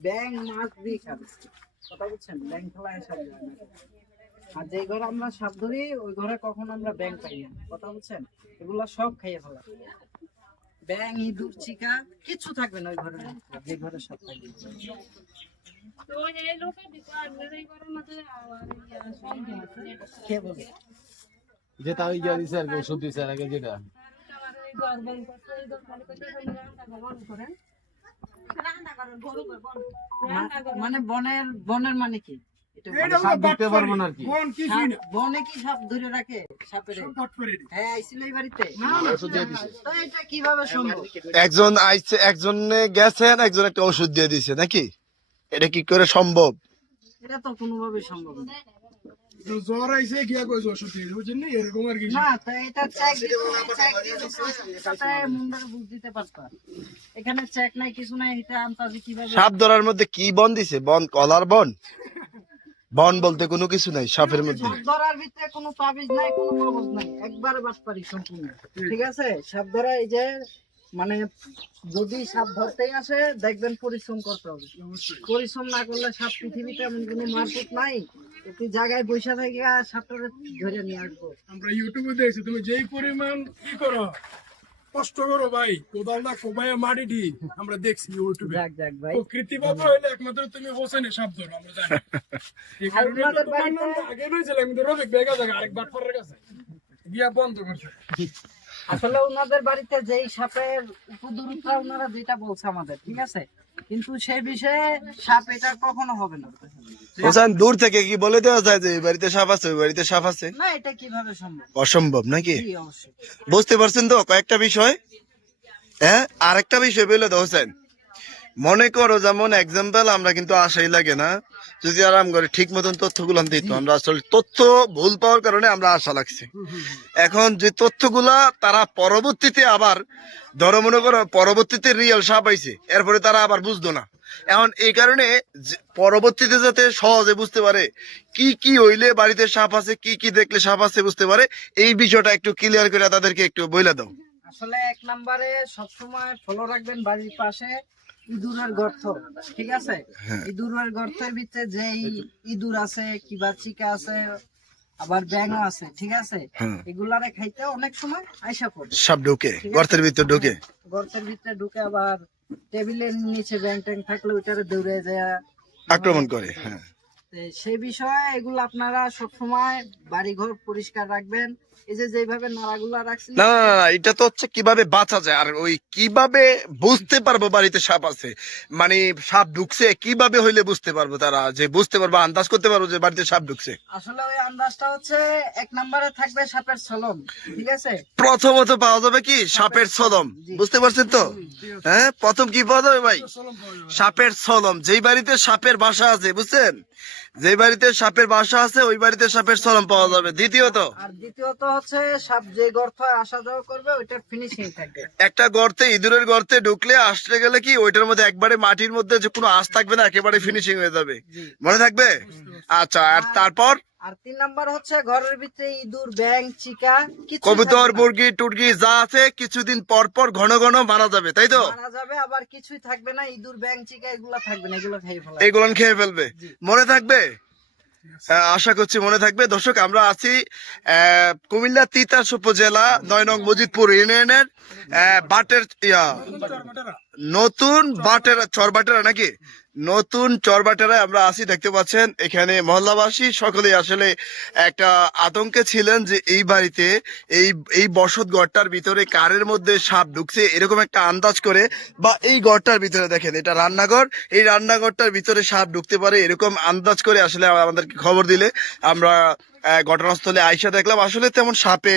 ব্যাং মাছ দিয়ে খাবে কথা বুঝছেন? ব্যাং খেলায় সব যায় না। আর যে ঘরে আমরা সাপ ধরি ওই ঘরে কখনো আমরা ব্যাং পাই না। কথা বুঝছেন? এগুলা সব খাইয়ে ফেলা। ব্যাং ইঁদুর চিকা কিছু থাকবে না ওই ঘরের মধ্যে, যে ঘরে সব থাকবে যেটা ওই গিয়া দিছে আর কি ওষুধ দিছে আর আগে যেটা। মানে বনের বনের মানে কি? এটা মানে সাপ দেখতে পারব না আর বনে কি সাপ ধরে রাখে সাপের? হ্যাঁ আইছিল এই বাড়িতে। ওষুধ দিয়ে দিছে। তো এটা কীভাবে সম্ভব? একজন আইছে একজনে গেছেন একজন একটা ওষুধ দিয়ে দিছে নাকি? এটা কি করে সম্ভব? এটা তো কোনোভাবে সম্ভব না। জ্বর আইছে গিয়া কইছে ওষুধ দিয়ে বুঝছেন নি? এরকম আর কিছু না তো এটা চেক চেক দিয়ে তাতে মুন্ডার বুঝ দিতে পারতো। এখানে চেক নাই কিছু নাই এটা আন্তাজি কীভাবে সাপ ধরার মধ্যে কি বন দিছে? বন কলার বন? বন বলতে কোনো কিছু নাই সাপের মধ্যে। ধরার ভিতরে কোনো তাবিজ নাই কোনো কবজ নাই। একবার বাটপারি সম্পূর্ণ। ঠিক আছে? সাপ ধরা এই যে মানে যদি সাপ ধরতেই আসে দেখবেন পরিশ্রম করতে হবে। পরিশ্রম না করলে সাপ পৃথিবীতে এমন কোনো মারফত নাই। একটি জায়গায় বৈশা থেকে ধরে নিয়ে আসব। আমরা ইউটিউবে দেখছি তুমি যেই পরিমাণ কি করো কষ্ট করো ভাই কোদাল না কোবাইয়া মাটি দি আমরা দেখছি ইউটিউবে। যাক যাক ভাই। প্রকৃতি বাবা হইলে একমাত্র তুমি হোসেনে সাপ ধরো আমরা জানি। এই কারণে আগে রফিক বেগা জায়গা আরেক বাটফারের কাছে। গিয়া বন্ধ করছে। আসলে ওনাদের বাড়িতে যেই সাপের উপদ্রবটা ওনারা যেটা বলছে আমাদের ঠিক আছে? কিন্তু সেই বিষয়ে সাপ এটা কখনো হবে না। হোসেন দূর থেকে কি বলে দেওয়া যায় যে বাড়িতে সাপ আছে ওই বাড়িতে সাপ আছে? না এটা কীভাবে সম্ভব? অসম্ভব নাকি? বুঝতে পারছেন তো কয়েকটা বিষয়? হ্যাঁ আরেকটা বিষয় বলে দাও হোসেন। মনে করো যেমন এক্সাম্পল আমরা কিন্তু আশাই লাগে না। যদি আরাম করে ঠিক মতন তথ্যগুলো দিত আমরা আসলে তথ্য ভুল পাওয়ার কারণে আমরা আশা লাগছে। এখন যে তথ্যগুলা তারা পরবর্তীতে আবার ধরো মনে করো পরবর্তীতে রিয়েল সাপ আইছে এরপরে তারা আবার বুঝতো না। এখন এই কারণে পরবর্তীতে যাতে সহজে বুঝতে পারে কি কি হইলে বাড়িতে সাপ আছে কি কি দেখলে সাপ আছে বুঝতে পারে এই বিষয়টা একটু ক্লিয়ার করে তাদেরকে একটু বইলা দাও। আসলে এক নম্বরে সবসময় ফলো রাখবেন বাড়ির পাশে। ইঁদুরের গর্ত ঠিক আছে? হ্যাঁ। ইঁদুরের গর্তের ভিতরে যে ইঁদুর আছে কিবা চিকা আছে আবার ব্যাঙও আছে ঠিক আছে? হ্যাঁ। এগুলারে খাইতে অনেক সময় আইসা পড়ে। সব ঢুকে গর্তের ভিতরে ঢুকে। গর্তের ভিতরে ঢুকে আবার টেবিলের নিচে ব্যাং ট্যাং থাকলে ওইটারে দৌড়ে যায়। আক্রমণ করে হ্যাঁ। সেই বিষয়ে এগুলো আপনারা সবসময় বাড়ি ঘর পরিষ্কার রাখবেন। এই যে যেভাবে নাড়াগুলা রাখছেন না না না, এটা তো হচ্ছে কীভাবে বাঁচা যায় আর ওই কীভাবে বুঝতে পারব বাড়িতে সাপ আছে? মানে সাপ ঢুকছে কীভাবে হইলে বুঝতে পারব তারা? যে বুঝতে পারব আন্দাজ করতে পারব যে বাড়িতে সাপ ঢুকছে। আসলে ওই আন্দাজটা হচ্ছে এক নম্বরে থাকবে সাপের সলম ঠিক আছে? প্রথমত পাওয়া যাবে কি? সাপের ছলম বুঝতে পারছেন তো? হ্যাঁ প্রথম কি পাওয়া যাবে ভাই? সাপের ছলম যেই বাড়িতে সাপের বাসা আছে বুঝছেন? যেই বাড়িতে সাপের বাসা আছে ওই বাড়িতে সাপের ছলম পাওয়া যাবে। দ্বিতীয়ত আর দ্বিতীয়ত হচ্ছে সাপ যে গর্ত আসা যাওয়া করবে ওইটার ফিনিশিং থাকবে। একটা গর্তে ইঁদুরের গর্তে ঢুকলে আসলে গেলে কি ওইটার মধ্যে একবারে মাটির মধ্যে যে কোনো আশ থাকবে না একেবারে ফিনিশিং হয়ে যাবে। মনে থাকবে? আচ্ছা আর তারপর? আর তিন নাম্বার হচ্ছে ঘরের ভিতরে ইঁদুর ব্যাং চিকা কবুতর মুরগি টুরগি যা আছে কিছুদিন পর পর ঘন ঘন মারা যাবে তাই তো? মারা যাবে আবার কিছুই থাকবে না ইঁদুর ব্যাং চিকা এগুলা থাকবে না এগুলো খাই ফেলা এইগুলো খেয়ে ফেলবে? মনে থাকবে? হ্যাঁ, আশা করছি মনে থাকবে। দর্শক আমরা আছি আহ, কুমিল্লা তিতাস উপজেলা নয় নং মজিদপুর ইউনিয়নের আহ, বাটের ইয়া নতুন বাটেরা চরবাটেরা নাকি? নতুন চরবাটেরায় আমরা আসি দেখতে পাচ্ছেন, এখানে মহল্লাবাসী সকলেই আসলে একটা আতঙ্কে ছিলেন যে এই বাড়িতে, এই এই বসত ঘরটার ভিতরে কারের মধ্যে সাপ ঢুকছে, এরকম একটা আন্দাজ করে, বা এই ঘরটার ভিতরে দেখেন, এটা রান্নাঘর, এই রান্নাঘরটার ভিতরে সাপ ঢুকতে পারে, এরকম আন্দাজ করে আসলে আমাদেরকে খবর দিলে। আমরা ঘটনাস্থলে আইসা দেখলাম, আসলে তেমন সাপে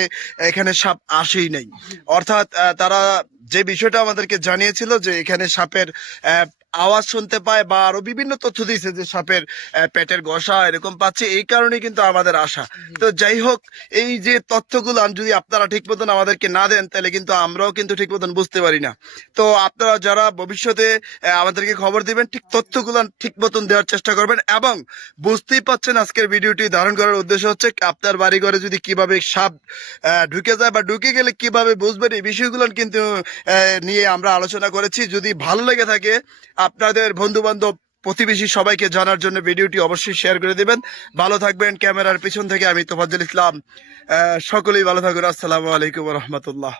এখানে সাপ আসেই নাই। অর্থাৎ তারা যে বিষয়টা আমাদেরকে জানিয়েছিল যে এখানে সাপের আওয়াজ শুনতে পায় বা আরও বিভিন্ন তথ্য দিয়েছে যে সাপের পেটের ঘষা এরকম পাচ্ছে এই কারণে কিন্তু আমাদের আশা। তো যাই হোক এই যে তথ্যগুলো যদি আপনারা ঠিক মতন আমাদেরকে না দেন তাহলে কিন্তু আমরাও কিন্তু ঠিক মতন বুঝতে পারি না। তো আপনারা যারা ভবিষ্যতে আমাদেরকে খবর দিবেন ঠিক তথ্যগুলো ঠিক মতন দেওয়ার চেষ্টা করবেন এবং বুঝতেই পাচ্ছেন আজকের ভিডিওটি ধারণ করার উদ্দেশ্য হচ্ছে আপনার বাড়ি ঘরে যদি কীভাবে সাপ ঢুকে যায় বা ঢুকে গেলে কীভাবে বুঝবেন এই বিষয়গুলো কিন্তু আহ, নিয়ে আমরা আলোচনা করেছি। যদি ভালো লেগে থাকে আপনাদের বন্ধু বান্ধব প্রতিবেশী সবাইকে জানার জন্য ভিডিওটি অবশ্যই শেয়ার করে দেবেন। ভালো থাকবেন, ক্যামেরার পিছন থেকে আমি তোফাজুল ইসলাম। সকলেই ভালো থাকুন। আসসালামু আলাইকুম রহমতুল্লাহ।